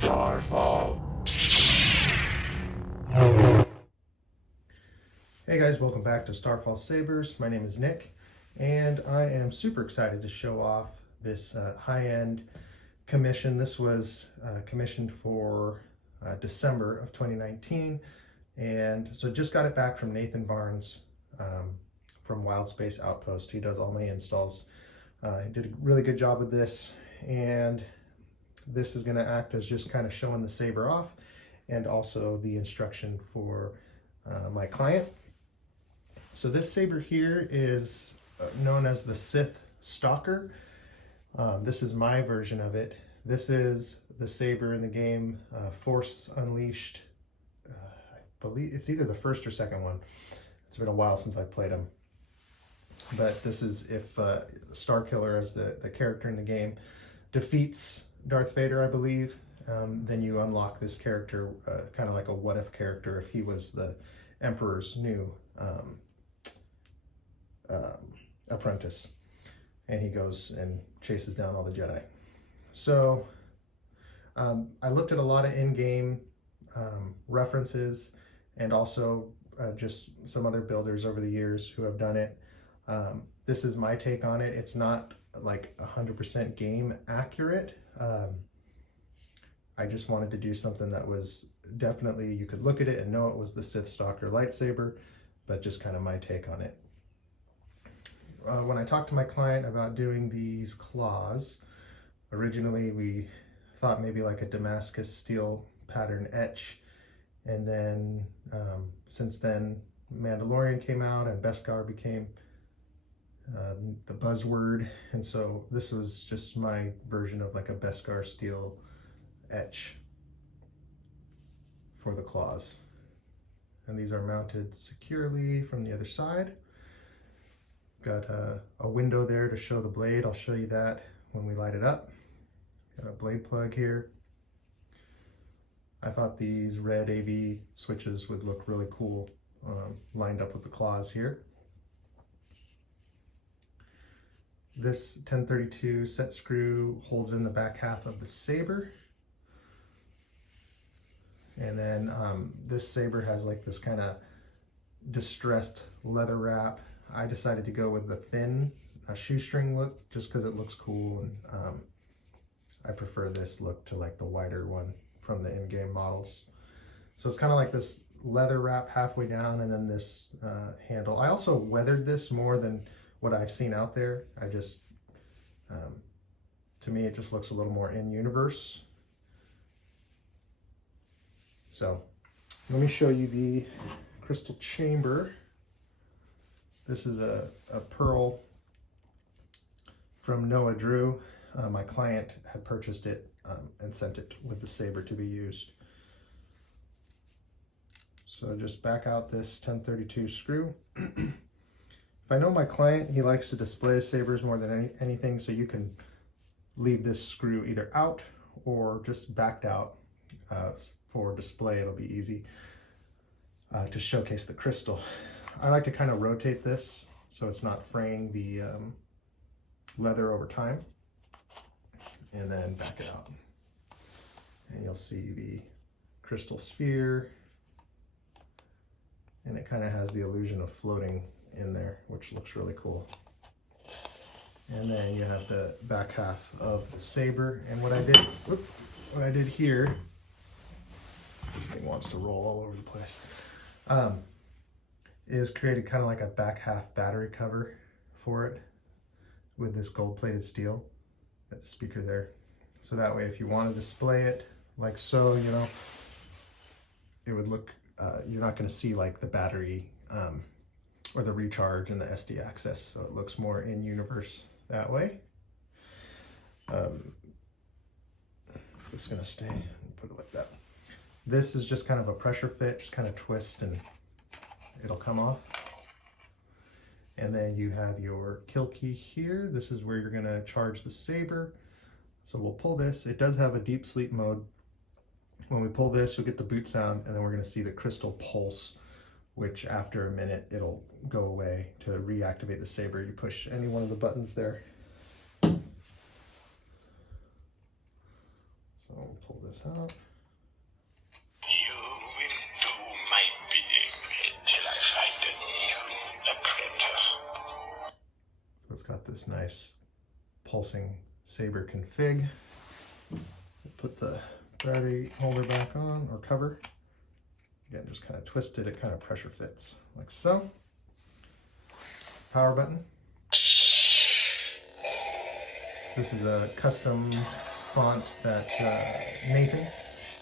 Starfall. Hey guys, welcome back to Starfall Sabers. My name is Nick, and I am super excited to show off this high-end commission. This was commissioned for December of 2019, and so just got it back from Nathan Barnes from Wild Space Outpost. He does all my installs. He did a really good job with this, and this is going to act as just kind of showing the saber off and also the instruction for my client. So this saber here is known as the Sith Stalker. This is my version of it. This is the saber in the game Force Unleashed. I believe it's either the first or second one. It's been a while since I played them. But this is if Starkiller, as the character in the game, defeats Darth Vader, I believe, then you unlock this character, kind of like a what-if character if he was the Emperor's new apprentice, and he goes and chases down all the Jedi. So I looked at a lot of in-game references and also just some other builders over the years who have done it. This is my take on it. It's not like 100% game accurate. I just wanted to do something that was definitely, you could look at it and know it was the Sith Stalker lightsaber, but just kind of my take on it. When I talked to my client about doing these claws, originally we thought maybe like a Damascus steel pattern etch, and then since then Mandalorian came out and Beskar became the buzzword, and so this was just my version of like a Beskar steel etch for the claws. And these are mounted securely from the other side. Got a window there to show the blade. I'll show you that when we light it up. Got a blade plug here. I thought these red AV switches would look really cool lined up with the claws here. This 1032 set screw holds in the back half of the saber. And then this saber has like this kind of distressed leather wrap. I decided to go with the thin shoestring look just because it looks cool, and I prefer this look to like the wider one from the in-game models. So it's kind of like this leather wrap halfway down, and then this handle. I also weathered this more than what I've seen out there. I just, to me, it just looks a little more in-universe. So let me show you the crystal chamber. This is a pearl from Noah Drew. My client had purchased it and sent it with the saber to be used. So just back out this 1032 screw. If I know my client, he likes to display his sabers more than anything, so you can leave this screw either out or just backed out. For display, it'll be easy to showcase the crystal. I like to kind of rotate this so it's not fraying the leather over time, and then back it out. And you'll see the crystal sphere, and it kind of has the illusion of floating in there, which looks really cool. And then you have the back half of the saber. And what I did here, this thing wants to roll all over the place, is created kind of like a back half battery cover for it with this gold plated steel at the speaker there. So that way, if you want to display it like so, you know, it would look, you're not going to see like the battery or the recharge and the SD access. So it looks more in universe that way. Is this going to stay? Put it like that. This is just kind of a pressure fit, just kind of twist and it'll come off. And then you have your kill key here. This is where you're gonna charge the saber. So we'll pull this. It does have a deep sleep mode. When we pull this, you'll get the boot sound, and then we're gonna see the crystal pulse, which after a minute, it'll go away. To reactivate the saber, you push any one of the buttons there. So So I'll pull this out. You will do my bidding until I find a new apprentice. So it's got this nice pulsing Saber config. Put the battery holder back on, or cover. Again, just kind of twist it, it kind of pressure fits, like so. Power button. This is a custom font that Nathan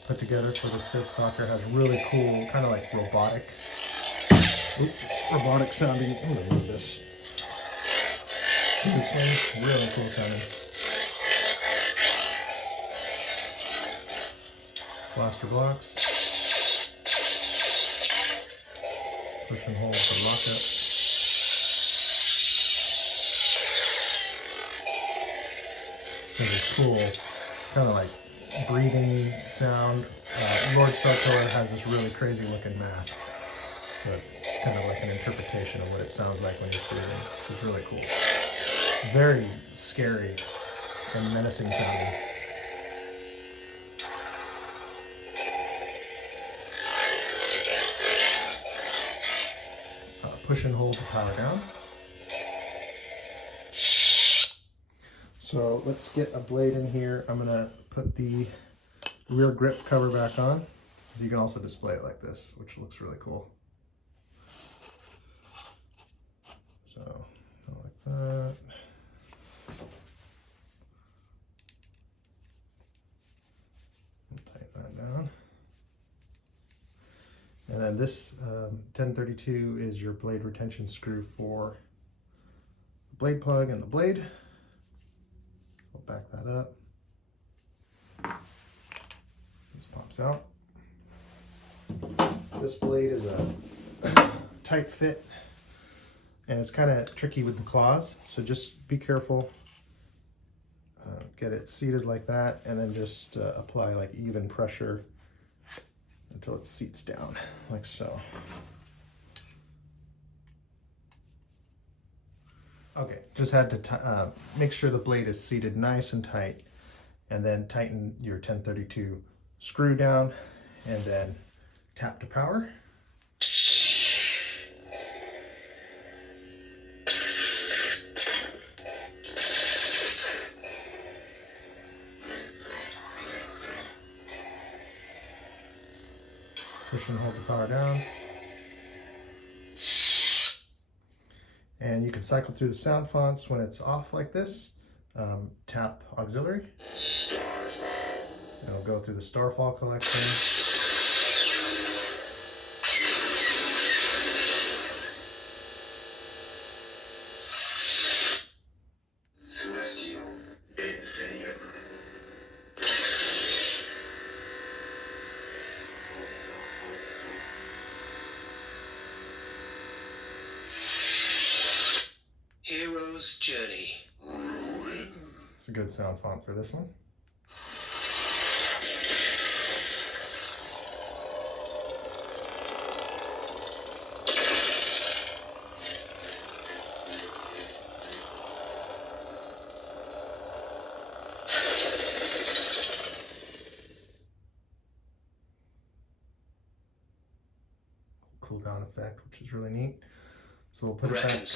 put together for the Sith Stalker. Has really cool, kind of like robotic sounding. I'm gonna move this. See this one? Really cool sounding. Blaster blocks. Push and hold for lockup. This cool, kind of like breathing sound. Lord Starkiller has this really crazy looking mask, so it's kind of like an interpretation of what it sounds like when he's breathing, which is really cool. Very scary and menacing sounding. Push and hold to power down. So let's get a blade in here. I'm gonna put the rear grip cover back on. You can also display it like this, which looks really cool. So like that. Tighten that down. And then this 1032 is your blade retention screw for the blade plug and the blade. I'll back that up. This pops out. This blade is a tight fit, and it's kind of tricky with the claws, so just be careful. Get it seated like that, and then just apply like even pressure until it seats down, like so. Okay, just had to make sure the blade is seated nice and tight, and then tighten your 1032 screw down, and then tap to power. Push and hold the power down. And you can cycle through the sound fonts when it's off like this. Tap auxiliary. It'll go through the Starfall collection. Hero's Journey. It's a good sound font for this one. Cool down effect, which is really neat. So we'll put it back.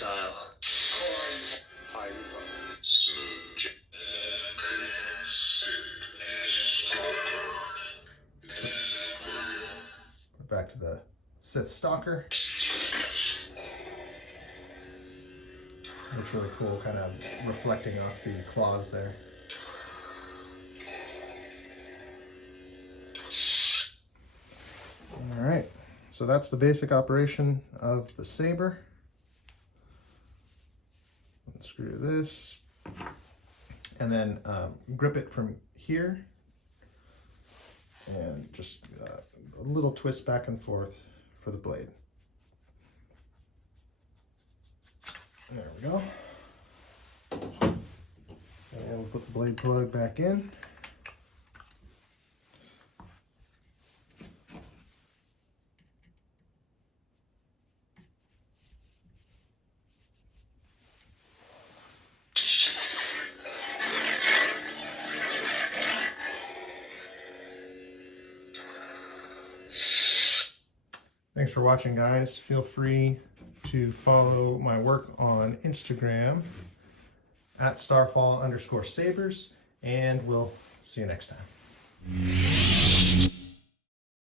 Back to the Sith Stalker. Looks really cool, kind of reflecting off the claws there. All right, so that's the basic operation of the Saber. Unscrew this, and then grip it from here, and just a little twist back and forth for the blade. There we go. And we'll put the blade plug back in. Thanks for watching, guys. Feel free to follow my work on Instagram at Starfall_Sabers, and we'll see you next time.